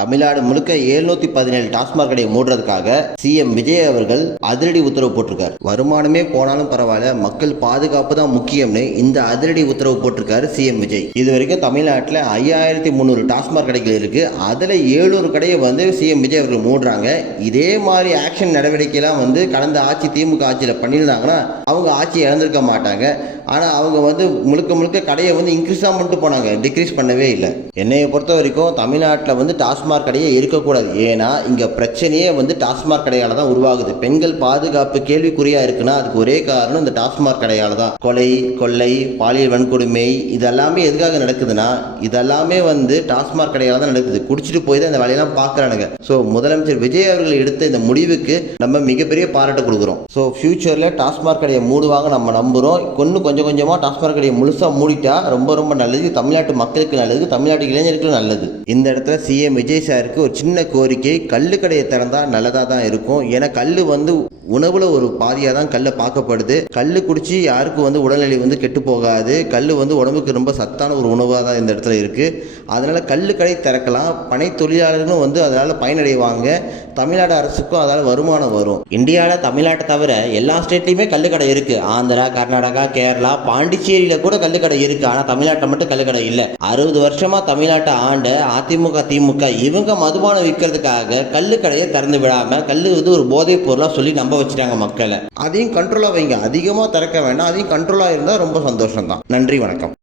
தமிழ்நாடு முழுக்க 717 டாஸ்மாக் கடையை மூடுறதுக்காக சிஎம் விஜய் அவர்கள் அதிரடி உத்தரவு போட்டிருக்காரு. வருமானமே போனாலும் பரவாயில்ல, மக்கள் பாதுகாப்பு தான் முக்கியம்னு இந்த அதிரடி உத்தரவு போட்டிருக்காரு சிஎம் விஜய். இது வரைக்கும் தமிழ்நாட்டில் 5300 டாஸ்மாக் கடைகள் இருக்கு. அதுல 700 கடையை சிஎம் விஜய் அவர்கள் மூடுறாங்க. இதே மாதிரி ஆக்ஷன் நடவடிக்கைலாம் கடந்த ஆட்சி திமுக ஆட்சியில் பண்ணியிருந்தாங்கன்னா அவங்க ஆட்சி இழந்திருக்க மாட்டாங்க. ஆனால் அவங்க முழுக்க முழுக்க கடையை இன்க்ரீஸ் தான் பண்ணிட்டு போனாங்க, டிக்ரீஸ் பண்ணவே இல்லை. என்னையை பொறுத்த வரைக்கும் தமிழ்நாட்டில் டாஸ்மாக் கடையே இருக்கக்கூடாது. ஏன்னா இங்கே பிரச்சனையே டாஸ்மாக் கடையால் தான் உருவாகுது. பெண்கள் பாதுகாப்பு கேள்விக்குறியாக இருக்குன்னா அதுக்கு ஒரே காரணம் இந்த டாஸ்மாக் கடையால் தான். கொலை, கொள்ளை, பாலியல் வன்கொடுமை இதெல்லாமே எதுக்காக நடக்குதுன்னா இதெல்லாமே டாஸ்மாக் கடையால் தான் நடக்குது. குடிச்சிட்டு போய் தான் இந்த வேலையெல்லாம் பார்க்குறானுங்க. ஸோ முதலமைச்சர் விஜய் அவர்கள் எடுத்த இந்த முடிவுக்கு நம்ம மிகப்பெரிய பாராட்டு கொடுக்குறோம். ஸோ ஃபியூச்சரில் டாஸ்மாக் கடையை மூடுவாங்க நம்ம நம்புகிறோம். கொஞ்சம் கொஞ்சமாக டாஸ்மாக் கடையை முழுசாக மூடிட்டா ரொம்ப ரொம்ப நல்லது. தமிழ்நாட்டு மக்களுக்கு நல்லது, தமிழ்நாட்டு இளைஞருக்கு நல்லது. இந்த இடத்துல சிஎம் விஜய் சாருக்கு ஒரு சின்ன கோரிக்கை, கல்லு கடையை திறந்தா நல்லதாக தான் இருக்கும். ஏன்னா கல்லு உணவுல ஒரு பாதியாக தான் கல்லை பார்க்கப்படுது. கல்லு குடிச்சு யாருக்கும் உடல்நிலை கெட்டு போகாது. கல்லு உடம்புக்கு ரொம்ப சத்தான ஒரு உணவாக தான் இந்த இடத்துல இருக்கு. அதனால கல்லு கடை திறக்கலாம். பனை தொழிலாளர்களும் அதனால பயனடைவாங்க. தமிழ்நாடு அரசுக்கும் அதால் வருமானம் வரும். இந்தியாவில் தமிழ்நாட்டை தவிர எல்லா ஸ்டேட்லையுமே கல்லுக்கடை இருக்கு. ஆந்திரா, கர்நாடகா, கேரளா, பாண்டிச்சேரியில கூட கல்லுக்கடை இருக்கு. ஆனால் தமிழ்நாட்டில் மட்டும் கல்லுக்கடை இல்லை. 60 வருஷமா தமிழ்நாட்டை ஆண்ட அதிமுக, திமுக இவங்க மதுபானம் விற்கிறதுக்காக கல்லுக்கடையை திறந்து விடாம கல்லு ஒரு போதைப் பொருளாக சொல்லி நம்ப வச்சுட்டாங்க மக்களை. அதையும் கண்ட்ரோலாக வைங்க. அதிகமாக திறக்க வேண்டாம், அதையும் கண்ட்ரோலாக இருந்தால் ரொம்ப சந்தோஷம் தான். நன்றி, வணக்கம்.